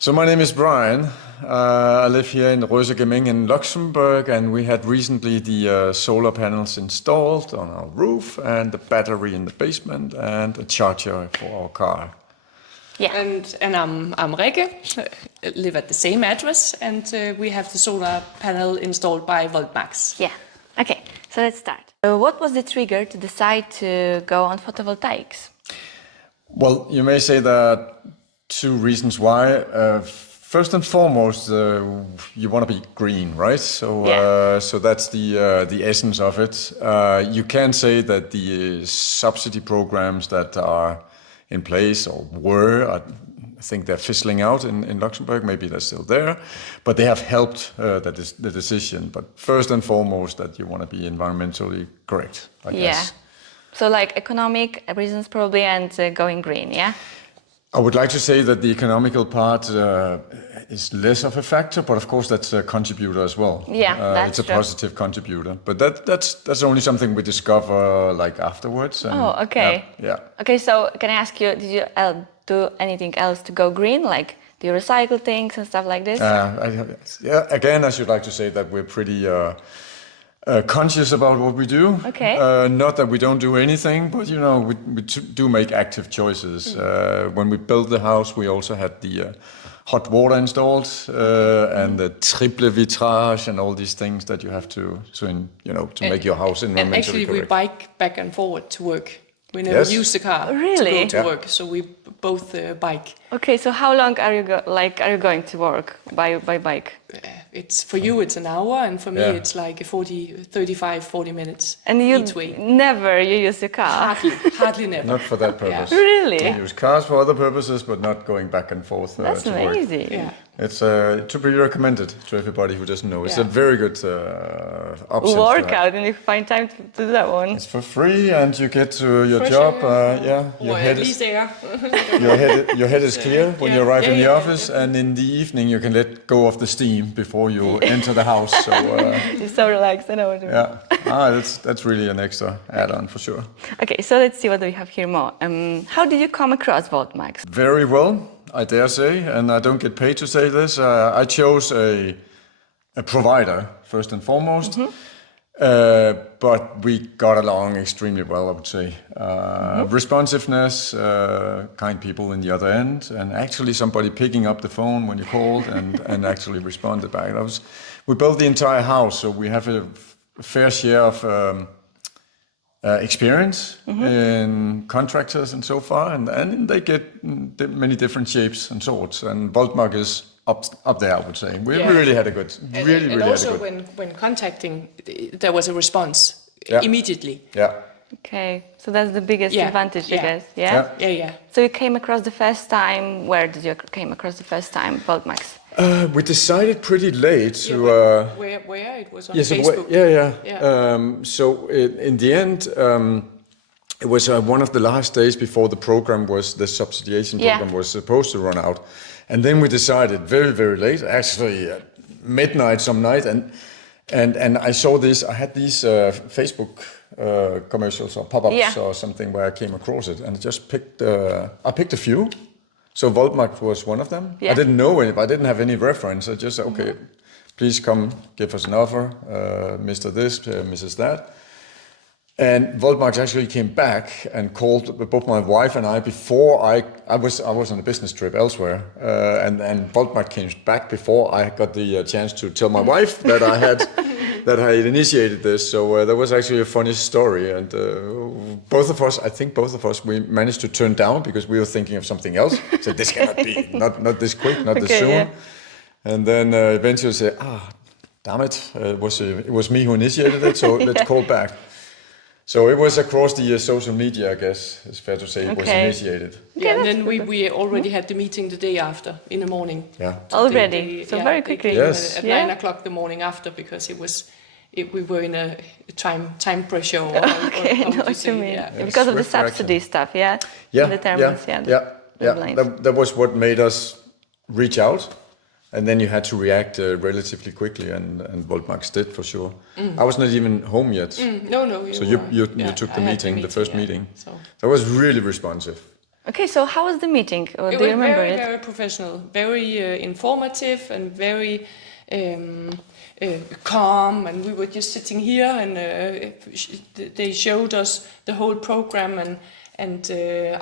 So my name is Bryan. I live here in Rösegemeng in Luxembourg, and we had recently the solar panels installed on our roof, and the battery in the basement, and a charger for our car. Yeah. And I'm Rikke, live at the same address, and we have the solar panel installed by Voltmax. Yeah. Okay, so let's start. What was the trigger to decide to go on photovoltaics? Well, you may say that two reasons why. First and foremost, you want to be green, right? So that's the essence of it. You can say that the subsidy programs that are in place or were, I think they're fizzling out in Luxembourg. Maybe they're still there, but they have helped the decision. But first and foremost, that you want to be environmentally correct, I guess. So like economic reasons probably, and going green, yeah? I would like to say that the economical part is less of a factor, but of course that's a contributor as well. Yeah, that's it's a true. positive contributor. But that's only something we discover like afterwards. And, Oh, okay. Yeah. Okay, so can I ask you, did you do anything else to go green? Like, do you recycle things and stuff like this? Again, I should like to say that we're pretty conscious about what we do. Okay. Not that we don't do anything, but we do make active choices. When we built the house, we also had the hot water installed and the triple vitrage and all these things that you have to make your house environmentally And actually, we correct. bike back and forward to work. We never use the car Really? to go to work, so we both bike. Okay, so how long are you going to work by bike? It's for you, it's an hour, and for me, Yeah. it's like 40 minutes And you each way. never use the car? Hardly never. Not for that purpose. Really? We use cars for other purposes, but not going back and forth That's to work. amazing. Yeah. It's to be recommended to everybody who doesn't know. It's Yeah. a very good option. to have. Workout, and you find time to do that one. It's for free, and you get to your Fresh job. air. Your Or head at least air. your head is clear when you arrive in the yeah, office, and in the evening you can let go of the steam before you enter the house. So You're so relaxed, I know what you mean. that's really an extra add-on for sure. Okay, so let's see what we have here more. How did you come across Voltmax? Very well, I dare say, and I don't get paid to say this. I chose a provider first and foremost. But we got along extremely well, I would say. Responsiveness, kind people in the other end, and actually somebody picking up the phone when you called and actually responded back. We built the entire house, so we have a fair share of experience in contractors and so far, and they get many different shapes and sorts. And Voltmax is up there, I would say. We really had a good, really And had also, a good. when contacting, there was a response immediately. Yeah. Okay, so that's the biggest advantage, I guess. Yeah? Yeah. So you came across the first time. Where did you came across the first time Voltmax? We decided pretty late to. Where it was on Yes, Facebook. So in the end, it was one of the last days before the subsidization program was supposed to run out, and then we decided very, very late, actually at midnight some night, and I saw this. I had these Facebook commercials or pop-ups or something where I came across it, and I just picked a few. So Voltmax was one of them. Yeah. I didn't know it. I didn't have any reference. I just said, okay, please come give us an offer, Mr. This, Mrs. That. And Voltmax actually came back and called both my wife and I before I was on a business trip elsewhere. And Voltmax came back before I got the chance to tell my wife that I had initiated this. So there was actually a funny story, and both of us, we managed to turn down because we were thinking of something else. So this cannot be, not this quick, not this soon. Yeah. And then eventually said, damn it, it was me who initiated it, so let's call back. So it was across the social media, I guess it's fair to say it was initiated. And then we already had the meeting the day after, in the morning. Yeah. Already, so very quickly. Yes. At 9 o'clock the morning after, because we were in a time pressure. Okay, I know what you mean. Yeah, Because of the swift subsidy stuff, Yeah. deadlines. That was what made us reach out. And then you had to react relatively quickly, and Voltmax did for sure. I was not even home yet. No. So you took the meeting, the first meeting. So. That was really responsive. Okay, so how was the meeting? Or It do you was remember very, it? very professional, very informative, and very calm. And we were just sitting here, and they showed us the whole program and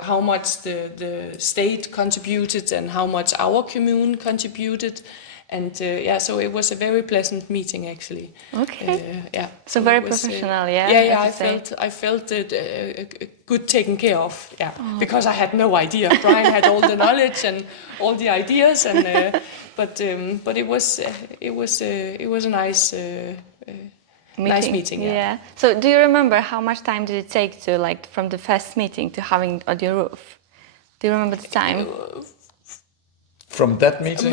how much the state contributed and how much our commune contributed. And so it was a very pleasant meeting, actually. Okay. Yeah. So very it was, professional, yeah. Yeah. as you say. I felt it good taken care of. Yeah. Because I had no idea. Bryan had all the knowledge and all the ideas, and but it was a nice. Nice meeting, yeah. So do you remember how much time did it take to from the first meeting to having on your roof? Do you remember the time? From that meeting?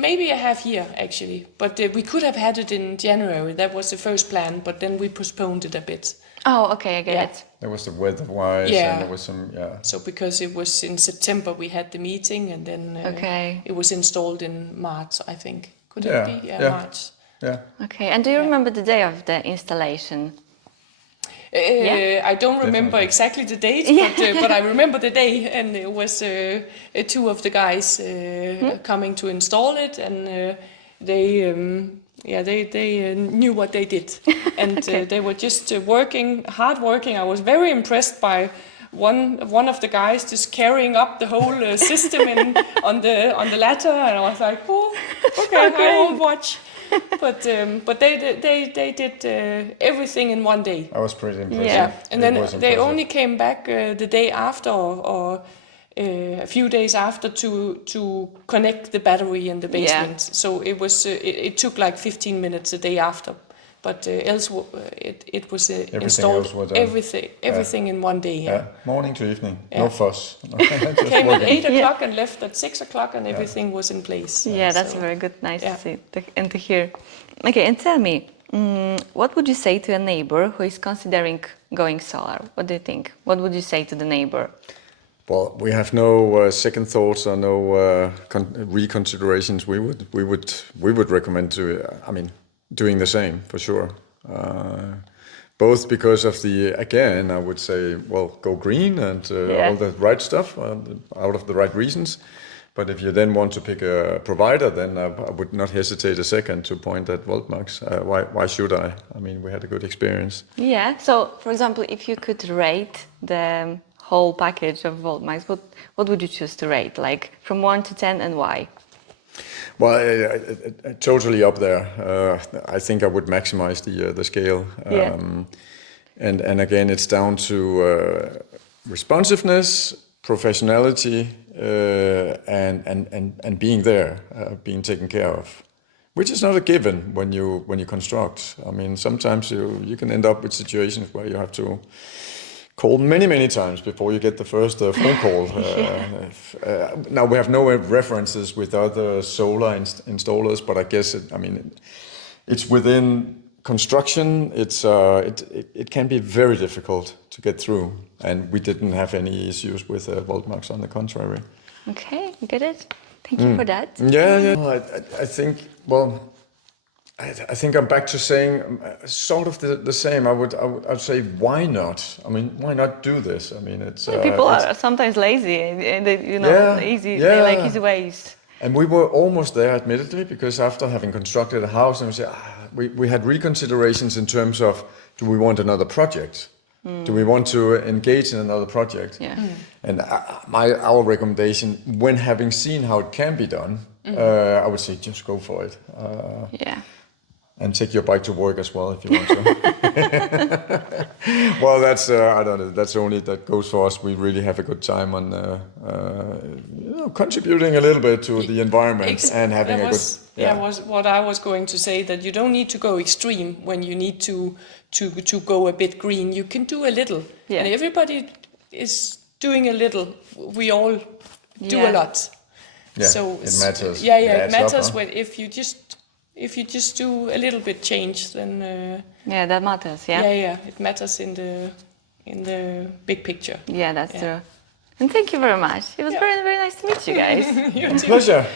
Maybe a half year, actually. But we could have had it in January. That was the first plan, but then we postponed it a bit. Oh, okay, I get it. There was the weather-wise, and there was some, So because it was in September we had the meeting, and then it was installed in March, I think. Could it be? Yeah, March. Yeah. Okay, and do you remember the day of the installation? I don't remember exactly the date, but I remember the day, and it was two of the guys coming to install it, and they knew what they did, and they were just hard working. I was very impressed by one of the guys just carrying up the whole system on the ladder, and I was like, oh, okay, I won't watch. But they did everything in one day. I was pretty impressed. Yeah, and then they only came back the day after or a few days after to connect the battery in the basement. So it was it took like 15 minutes a day after, but else it was installed everything in one day. Yeah. Morning to evening, no fuss. Came at 8 o'clock and left at 6 o'clock, and everything was in place. Yeah, that's very good, nice to see and to hear. Okay, and tell me, what would you say to a neighbor who is considering going solar? What do you think? What would you say to the neighbor? Well, we have no second thoughts or no reconsiderations. We would recommend doing the same for sure. Both because of I would say, go green and all the right stuff out of the right reasons. But if you then want to pick a provider, then I would not hesitate a second to point at voltmax. Why should I? I mean, we had a good experience. Yeah. So, for example, if you could rate the whole package of voltmax, what would you choose to rate? Like from 1 to 10, and why? Well, totally up there. I think I would maximize the scale. And again, it's down to responsiveness, professionality, and being there, being taken care of, which is not a given when you construct. I mean, sometimes you can end up with situations where you have to call many times before you get the first phone call. Now we have no references with other solar installers, but I guess it's within construction. It can be very difficult to get through, and we didn't have any issues with voltmax. On the contrary. Okay, get it. Thank you for that. Yeah. I think I think I'm back to saying sort of the same. I'd say, why not? I mean, why not do this? I mean, it's people are sometimes lazy, and they, easy. They like easy ways. And we were almost there, admittedly, because after having constructed a house, and we had reconsiderations in terms of, do we want another project? Do we want to engage in another project? Yeah. And our recommendation, when having seen how it can be done, I would say just go for it. And take your bike to work as well if you want to. Well, that's I don't know. That goes for us. We really have a good time on contributing a little bit to the environment and having a good. Was what I was going to say, that you don't need to go extreme when you need to go a bit green. You can do a little, and everybody is doing a little. We all do a lot. Yeah, so it matters. It matters when if you just do a little bit change, then that matters. It matters in the big picture. Yeah, that's true. And thank you very much. It was very, very nice to meet you guys. Pleasure.